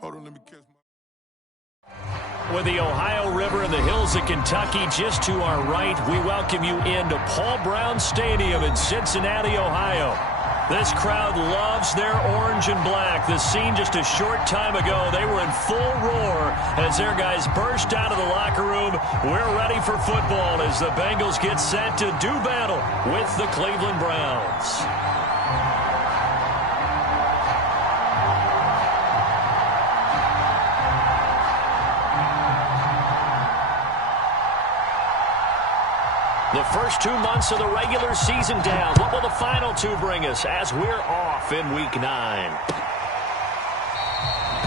Hold on, let me catch my... With the Ohio River and the hills of Kentucky just to our right, we welcome you into Paul Brown Stadium in Cincinnati, Ohio. This crowd loves their orange and black. The scene just a short time ago, they were in full roar as their guys burst out of the locker room. We're ready for football as the Bengals get set to do battle with the Cleveland Browns. The first 2 months of the regular season down. What will the final two bring us as we're off in Week 9?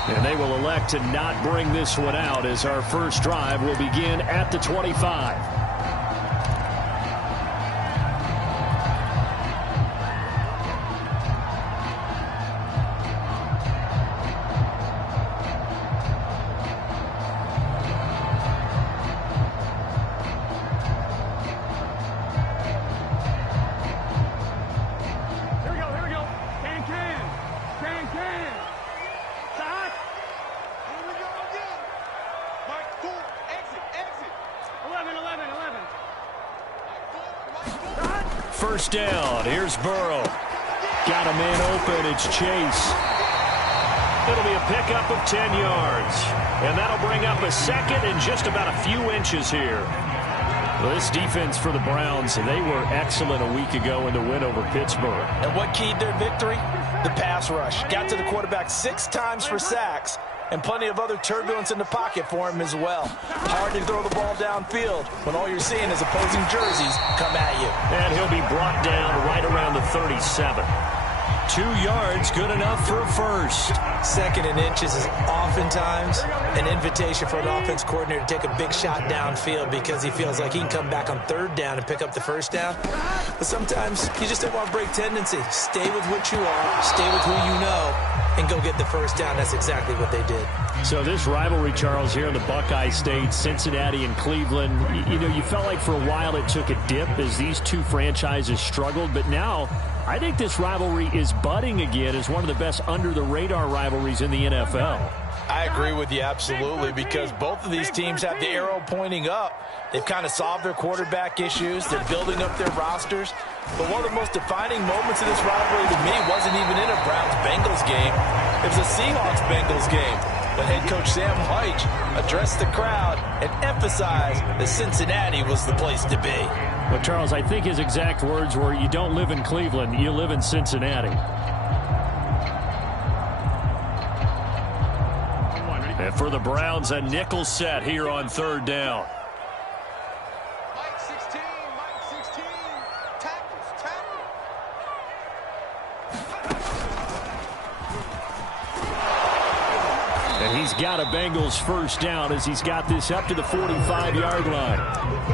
And they will elect to not bring this one out as our first drive will begin at the 25. First down. Here's Burrow. Got a man open. It's Chase. It'll be a pickup of 10 yards. And that'll bring up a second and just about a few inches here. Well, this defense for the Browns, they were excellent a week ago in the win over Pittsburgh. And what keyed their victory? The pass rush. Got to the quarterback 6 times for sacks. And plenty of other turbulence in the pocket for him as well. Hard to throw the ball downfield when all you're seeing is opposing jerseys come at you. And he'll be brought down right around the 37. 2 yards, good enough for a first. Second and inches is oftentimes an invitation for an offense coordinator to take a big shot downfield because he feels like he can come back on third down and pick up the first down. But sometimes you just don't want to break tendency. Stay with what you are, stay with who you know, and go get the first down. That's exactly what they did. So this rivalry, Charles, here in the Buckeye State, Cincinnati and Cleveland, you know, you felt like for a while it took a dip as these two franchises struggled, but now I think this rivalry is budding again as one of the best under-the-radar rivalries in the NFL. I agree with you absolutely because both of these teams have the arrow pointing up. They've kind of solved their quarterback issues. They're building up their rosters. But one of the most defining moments of this rivalry to me wasn't even in a Browns-Bengals game. It was a Seahawks-Bengals game. But head coach Sam Hyche addressed the crowd and emphasized that Cincinnati was the place to be. But, Charles, I think his exact words were, you don't live in Cleveland, you live in Cincinnati. And for the Browns, a nickel set here on third down. Mike 16, tackles. And he's got a Bengals first down as he's got this up to the 45-yard line.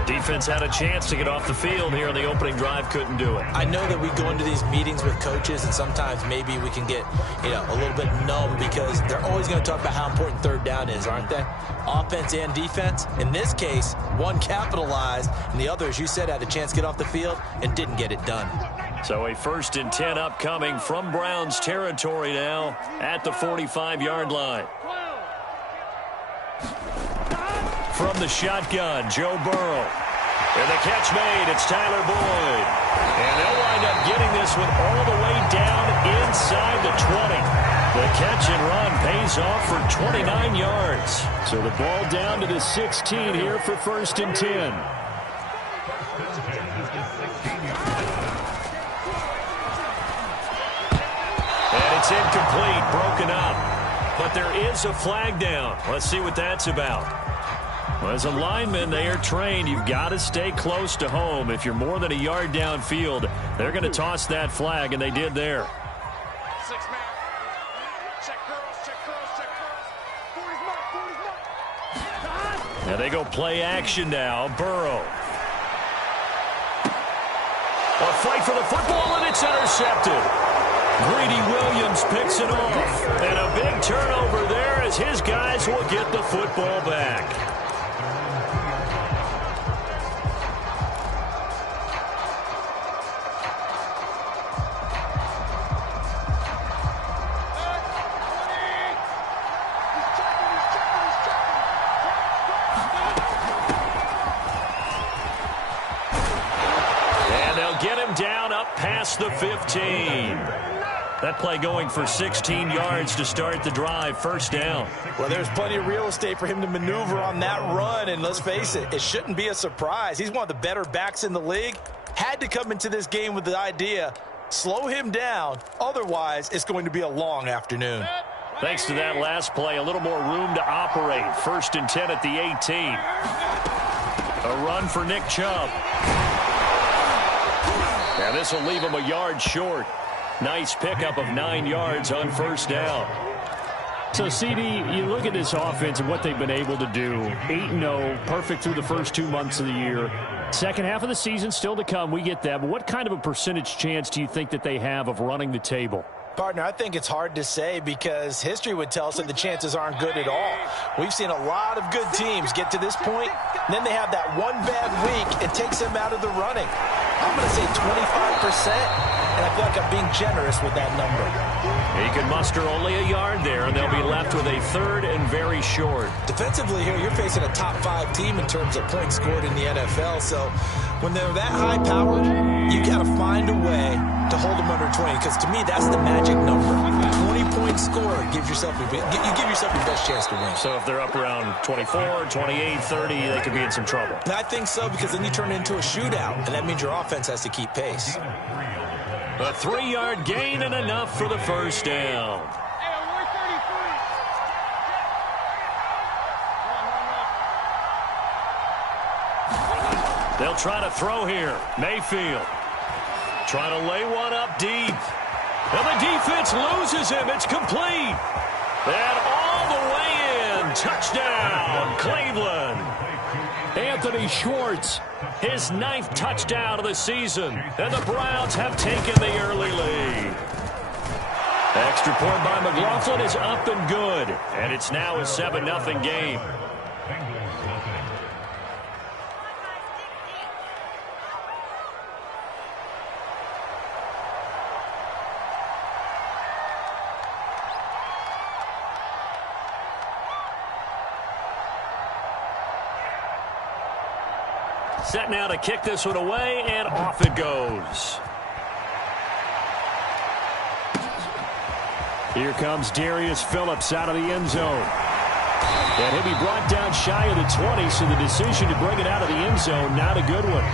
Defense had a chance to get off the field here on the opening drive, couldn't do it. I know that we go into these meetings with coaches and sometimes maybe we can get, a little bit numb because they're always going to talk about how important third down is, aren't they? Offense and defense. In this case, one capitalized and the other, as you said, had a chance to get off the field and didn't get it done. So a 1st and 10 upcoming from Browns territory now at the 45-yard line. From the shotgun, Joe Burrow. And the catch made, it's Tyler Boyd. And they'll wind up getting this one all the way down inside the 20. The catch and run pays off for 29 yards. So the ball down to the 16 here for 1st and 10. And it's incomplete, broken up. But there is a flag down. Let's see what that's about. Well, as a lineman, they are trained. You've got to stay close to home. If you're more than a yard downfield, they're going to toss that flag, and they did there. 6 man. Check girls. 40's mark. Now they go play action now. Burrow. A fight for the football, and it's intercepted. Greedy Williams picks it off. And a big turnover there as his guys will get the football back. past the 15. That play going for 16 yards to start the drive. First down. Well, there's plenty of real estate for him to maneuver on that run, and let's face it, it shouldn't be a surprise. He's one of the better backs in the league. Had to come into this game with the idea, slow him down, otherwise it's going to be a long afternoon. Thanks to that last play, a little more room to operate. First and 10 at the 18. A run for Nick Chubb. Now this will leave him a yard short. Nice pickup of 9 yards on first down. So, CD, you look at this offense and what they've been able to do. 8-0, perfect through the first 2 months of the year. Second half of the season still to come. We get that. But what kind of a percentage chance do you think that they have of running the table? Partner, I think it's hard to say because history would tell us that the chances aren't good at all. We've seen a lot of good teams get to this point, and then they have that one bad week. It takes them out of the running. I'm going to say 25%. And I feel like I'm being generous with that number. He can muster only a yard there, and they'll be left with a third and very short. Defensively here, you're facing a top-5 team in terms of points scored in the NFL. So when they're that high-powered, you got to find a way to hold them under 20. Because to me, that's the magic number. 20-point score gives yourself you give yourself your best chance to win. So if they're up around 24, 28, 30, they could be in some trouble. And I think so, because then you turn it into a shootout, and that means your offense has to keep pace. A 3-yard gain and enough for the first down. They'll try to throw here. Mayfield trying to lay one up deep. And the defense loses him. It's complete. And all the way in. Touchdown, Cleveland. Anthony Schwartz. His 9th touchdown of the season. And the Browns have taken the early lead. Extra point by McLaughlin is up and good. And it's now a 7-0 game. Set now to kick this one away, and off it goes. Here comes Darius Phillips out of the end zone. And he'll be brought down shy of the 20, so the decision to bring it out of the end zone, not a good one.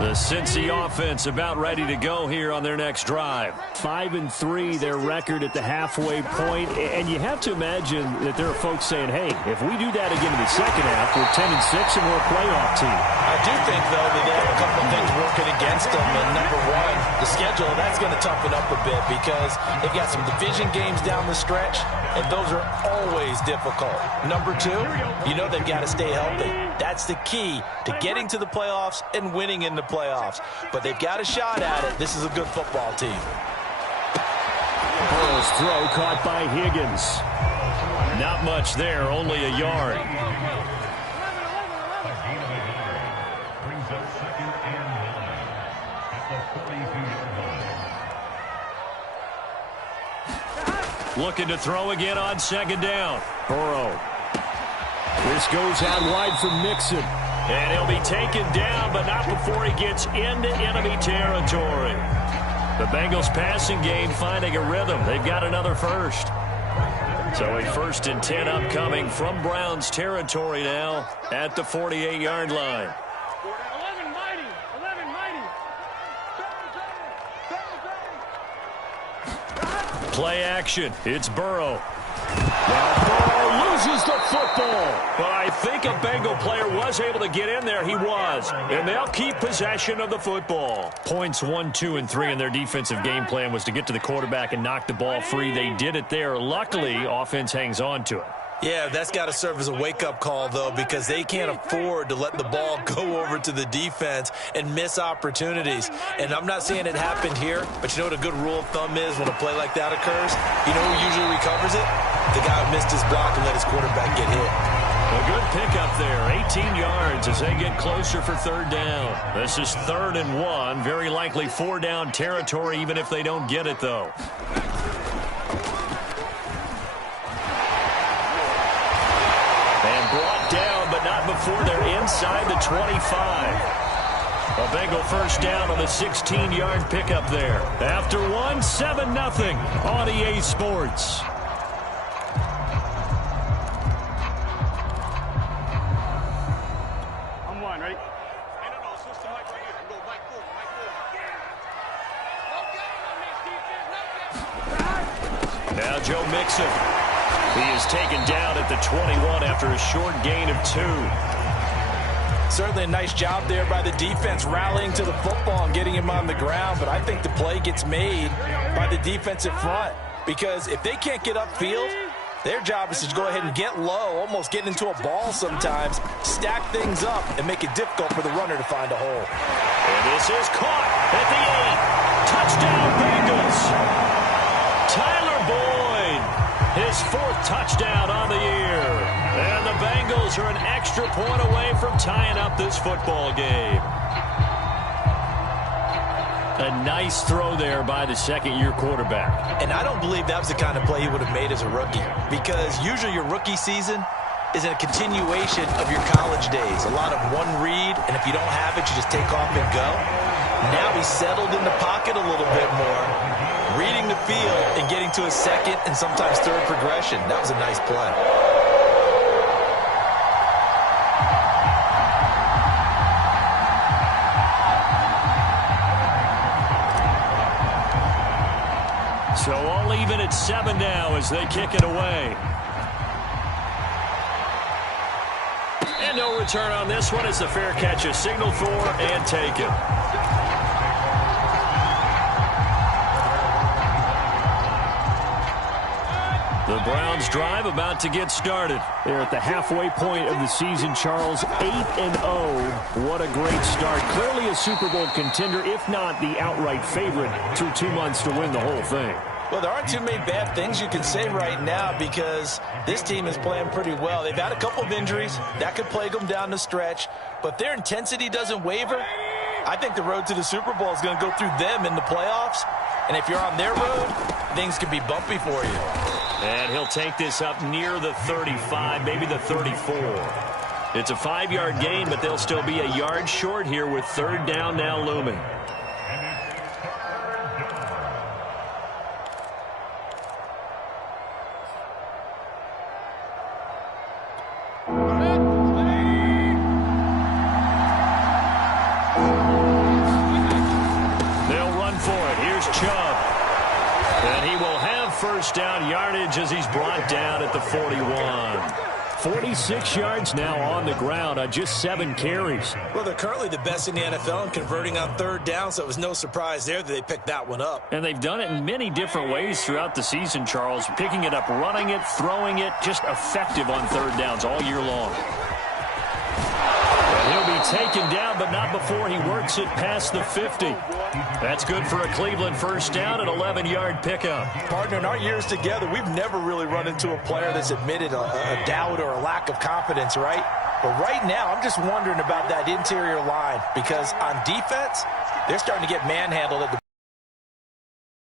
The Cincy offense about ready to go here on their next drive. 5-3, their record at the halfway point. And you have to imagine that there are folks saying, hey, if we do that again in the second half, we're 10-6 and we're a playoff team. I do think, though, that they have a couple of things working against them. And number one, the schedule, that's going to toughen up a bit because they've got some division games down the stretch, and those are always difficult. Number two, you know they've got to stay healthy. That's the key to getting to the playoffs and winning in the playoffs. But they've got a shot at it. This is a good football team. Burrow's throw caught by Higgins. Not much there, only a yard. Looking to throw again on second down. Burrow. This goes out wide from Mixon. And he'll be taken down, but not before he gets into enemy territory. The Bengals passing game finding a rhythm. They've got another first. So a 1st and 10 upcoming from Browns territory now at the 48-yard line. 11 mighty. Play action. It's Burrow. Now Burrow loses the football. Well, I think a Bengal player was able to get in there. He was. And they'll keep possession of the football. Points 1, 2, and 3 in their defensive game plan was to get to the quarterback and knock the ball free. They did it there. Luckily, offense hangs on to it. Yeah, that's got to serve as a wake-up call, though, because they can't afford to let the ball go over to the defense and miss opportunities. And I'm not saying it happened here, but you know what a good rule of thumb is when a play like that occurs? You know who usually recovers it? The guy who missed his block and let his quarterback get hit. A good pickup there, 18 yards as they get closer for third down. This is 3rd and 1, very likely 4-down territory even if they don't get it, though. before they're inside the 25. A Bengal first down on the 16-yard pickup there. After one, 7-0 on EA Sports. I'm one, ready? No, system like right here. Go back forward, back forward. Now Joe Mixon. He is taken down at the 21 after a short gain of 2. Certainly a nice job there by the defense rallying to the football and getting him on the ground, but I think the play gets made by the defensive front because if they can't get upfield, their job is to go ahead and get low, almost get into a ball sometimes, stack things up, and make it difficult for the runner to find a hole. And this is caught at the 8. Touchdown Bengals. Tyler Boyd, his 4th touchdown on the year. And the Bengals are an extra point away from tying up this football game. A nice throw there by the second-year quarterback. And I don't believe that was the kind of play he would have made as a rookie because usually your rookie season is a continuation of your college days. A lot of one read, and if you don't have it, you just take off and go. Now he's settled in the pocket a little bit more, reading the field and getting to a second and sometimes third progression. That was a nice play. So all even at 7 now as they kick it away. And no return on this one as the fair catch is signaled for and taken. The Browns drive about to get started. They're at the halfway point of the season, Charles. 8-0. What a great start. Clearly a Super Bowl contender, if not the outright favorite, through 2 months to win the whole thing. Well, there aren't too many bad things you can say right now because this team is playing pretty well. They've had a couple of injuries. That could plague them down the stretch. But their intensity doesn't waver. I think the road to the Super Bowl is going to go through them in the playoffs. And if you're on their road, things can be bumpy for you. And he'll take this up near the 35, maybe the 34. It's a 5-yard gain, but they'll still be a yard short here with 3rd down now looming. First down yardage as he's brought down at the 41. 46 yards now on the ground on just 7 carries. Well, they're currently the best in the NFL in converting on 3rd down, so it was no surprise there that they picked that one up. And they've done it in many different ways throughout the season, Charles. Picking it up, running it, throwing it, just effective on 3rd downs all year long. He'll be taken down, but not before he works it past the 50. That's good for a Cleveland first down, an 11-yard pickup. Partner, in our years together, we've never really run into a player that's admitted a doubt or a lack of confidence, right? But right now, I'm just wondering about that interior line because on defense, they're starting to get manhandled at the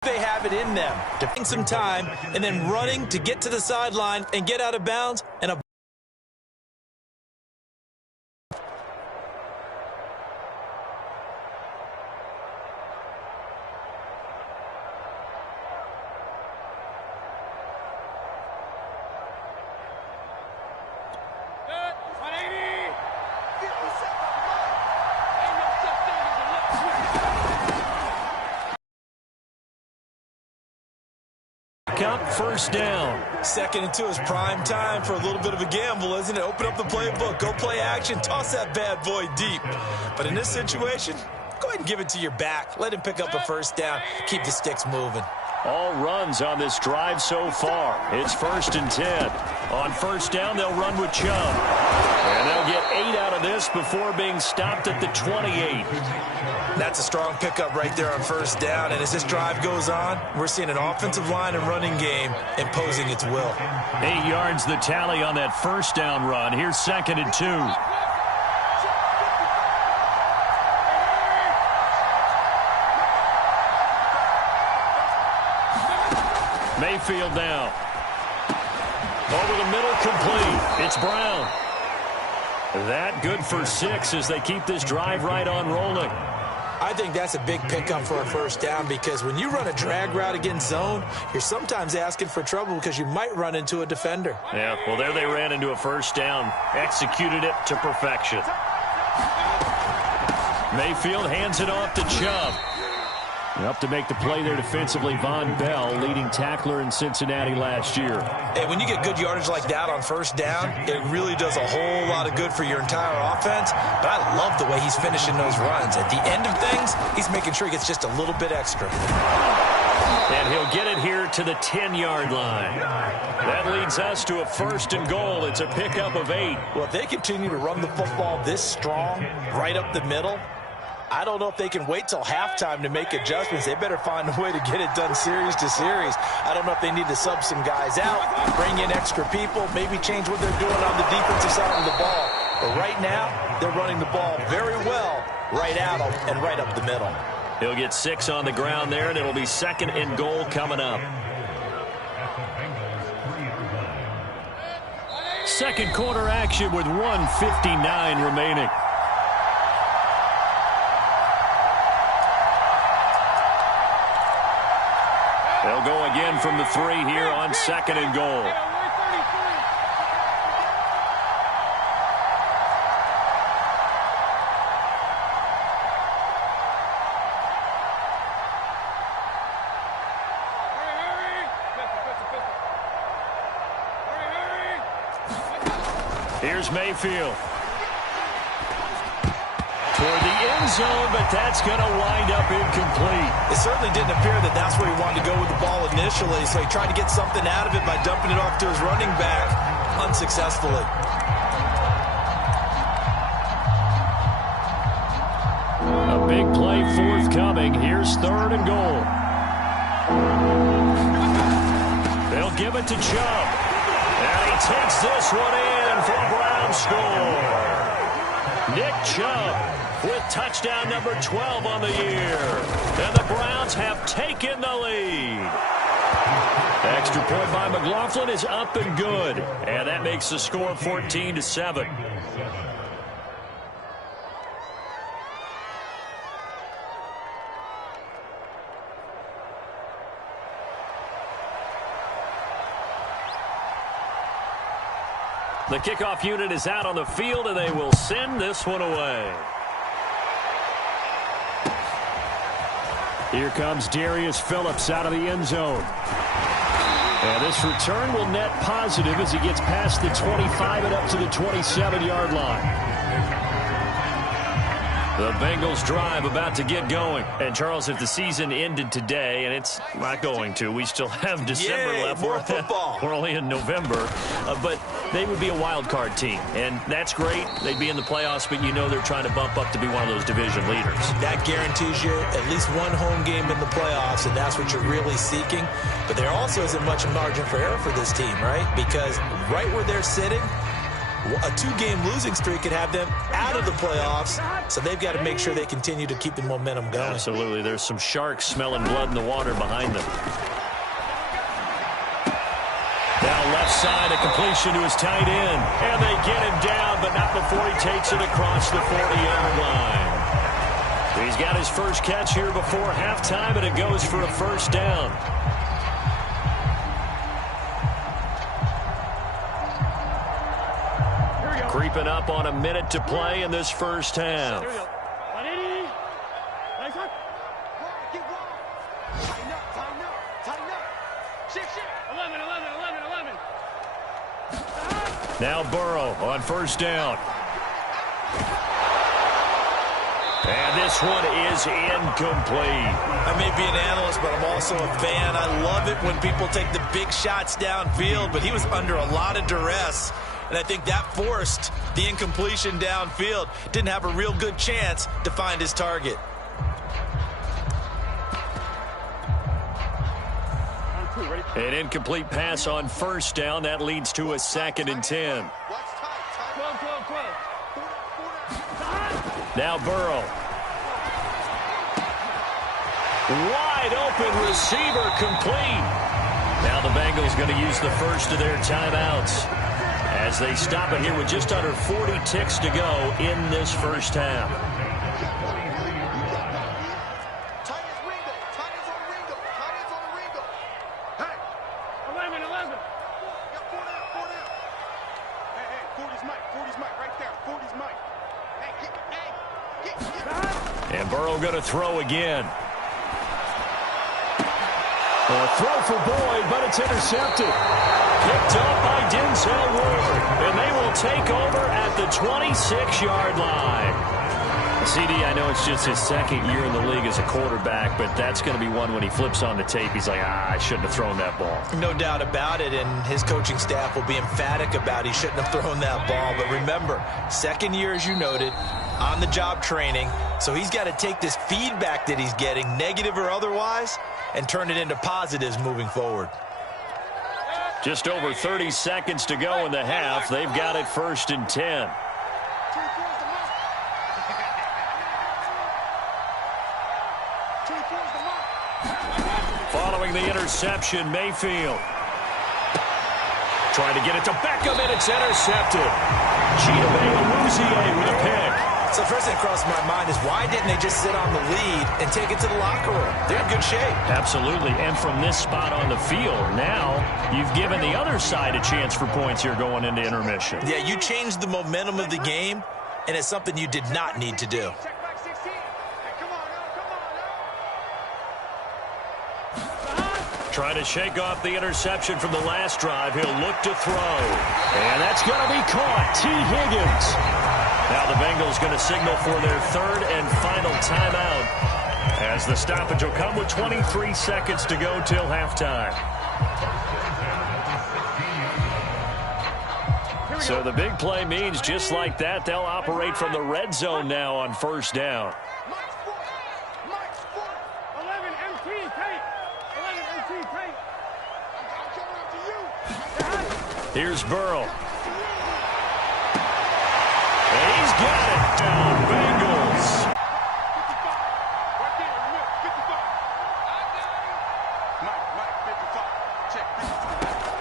they have it in them to take some time and then running to get to the sideline and get out of bounds and a first down. 2nd and 2 is prime time for a little bit of a gamble, isn't it? Open up the playbook, go play action, toss that bad boy deep. But in this situation, go ahead and give it to your back. Let him pick up a first down. Keep the sticks moving. All runs on this drive so far. It's 1st and 10. On first down, they'll run with Chubb. And they'll get 8 out of this before being stopped at the 28. That's a strong pickup right there on first down. And as this drive goes on, we're seeing an offensive line and running game imposing its will. 8 yards the tally on that first down run. Here's 2nd and 2. Mayfield now. Over the middle, complete. It's Brown. That good for 6 as they keep this drive right on rolling. I think that's a big pickup for a first down because when you run a drag route against zone, you're sometimes asking for trouble because you might run into a defender. Yeah, well, there they ran into a first down. Executed it to perfection. Mayfield hands it off to Chubb. Up to make the play there defensively, Von Bell, leading tackler in Cincinnati last year. Hey, when you get good yardage like that on first down, it really does a whole lot of good for your entire offense. But I love the way he's finishing those runs. At the end of things, he's making sure he gets just a little bit extra. And he'll get it here to the 10-yard line. That leads us to a 1st and goal. It's a pickup of 8. Well, if they continue to run the football this strong, right up the middle, I don't know if they can wait till halftime to make adjustments. They better find a way to get it done series to series. I don't know if they need to sub some guys out, bring in extra people, maybe change what they're doing on the defensive side of the ball. But right now, they're running the ball very well right out and right up the middle. He'll get 6 on the ground there, and it'll be 2nd and goal coming up. Second quarter action with 1:59 remaining. They'll go again from the 3 here on 2nd and goal. Here's Mayfield. Toward the end zone, but that's going to wind up incomplete. It certainly didn't appear that that's where he wanted to go with the ball initially, so he tried to get something out of it by dumping it off to his running back unsuccessfully. A big play forthcoming. Here's 3rd and goal. They'll give it to Chubb. And he takes this one in for a Brown score. Nick Chubb with touchdown number 12 on the year. And the Browns have taken the lead. Extra point by McLaughlin is up and good. And that makes the score 14-7. The kickoff unit is out on the field, and they will send this one away. Here comes Darius Phillips out of the end zone. And this return will net positive as he gets past the 25 and up to the 27-yard line. The Bengals drive about to get going. And, Charles, if the season ended today, and it's not going to, we still have December left. More football. We're only in November. But they would be a wild card team. And that's great. They'd be in the playoffs, but you know they're trying to bump up to be one of those division leaders. That guarantees you at least one home game in the playoffs, and that's what you're really seeking. But there also isn't much margin for error for this team, right? Because right where they're sitting, a 2-game losing streak could have them out of the playoffs, so they've got to make sure they continue to keep the momentum going. Absolutely. There's some sharks smelling blood in the water behind them. Now left side, a completion to his tight end. And they get him down, but not before he takes it across the 40-yard line. He's got his first catch here before halftime, and it goes for a first down. Creeping up on a minute to play in this first half. Now Burrow on first down. And this one is incomplete. I may be an analyst, but I'm also a fan. I love it when people take the big shots downfield, but he was under a lot of duress. And I think that forced the incompletion downfield. Didn't have a real good chance to find his target. An incomplete pass on first down. That leads to a 2nd and 10. Now Burrow. Wide open receiver complete. Now the Bengals going to use the first of their timeouts. as they stop it here with just under 40 ticks to go in this first half. And Burrow going to throw again. A throw for Boyd, but it's intercepted. Picked up by Denzel Ward. And they will take over at the 26-yard line. CD, I know it's just his second year in the league as a quarterback, but that's going to be one when he flips on the tape. He's like, I shouldn't have thrown that ball. No doubt about it, and his coaching staff will be emphatic about he shouldn't have thrown that ball. But remember, second year, as you noted, on-the-job training, so he's got to take this feedback that he's getting, negative or otherwise, and turn it into positives moving forward. Just over 30 seconds to go in the half. They've got it 1st and 10. Following the interception, Mayfield. Trying to get it to Beckham, and it's intercepted. Chidobe with a pick. So the first thing that crossed my mind is why didn't they just sit on the lead and take it to the locker room? They're in good shape. Absolutely, and from this spot on the field, now you've given the other side a chance for points here going into intermission. Yeah, you changed the momentum of the game, and it's something you did not need to do. Trying to shake off the interception from the last drive. He'll look to throw. And that's going to be caught. T. Higgins. Now the Bengals going to signal for their 3rd and final timeout, as the stoppage will come with 23 seconds to go till halftime. So the big play means just like that, they'll operate from the red zone now on 1st down. Here's Burrow. And he's got it down. Bengals.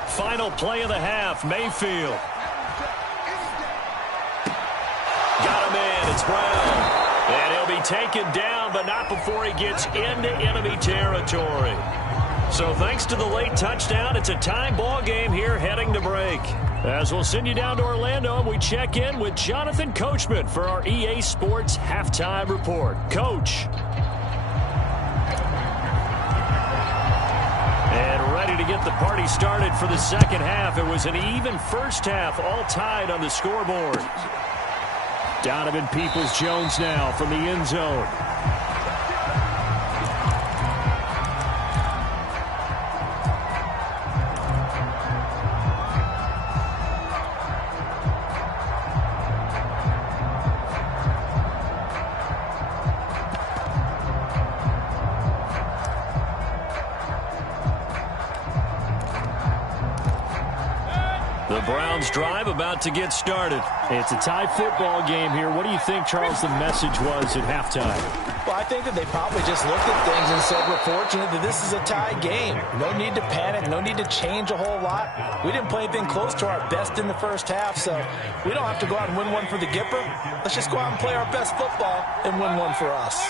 Final play of the half, Mayfield. Got him in, it's Brown. And he'll be taken down, but not before he gets into enemy territory. So thanks to the late touchdown, it's a tie ball game here heading to break. As we'll send you down to Orlando, and we check in with Jonathan Coachman for our EA Sports Halftime Report. Coach. And ready to get the party started for the second half. It was an even first half, all tied on the scoreboard. Donovan Peoples-Jones now from the end zone. The Browns drive about to get started. It's a tie football game here. What do you think, Charles, the message was at halftime? Well, I think that they probably just looked at things and said, we're fortunate that this is a tie game. No need to panic. No need to change a whole lot. We didn't play anything close to our best in the first half, so we don't have to go out and win one for the Gipper. Let's just go out and play our best football and win one for us.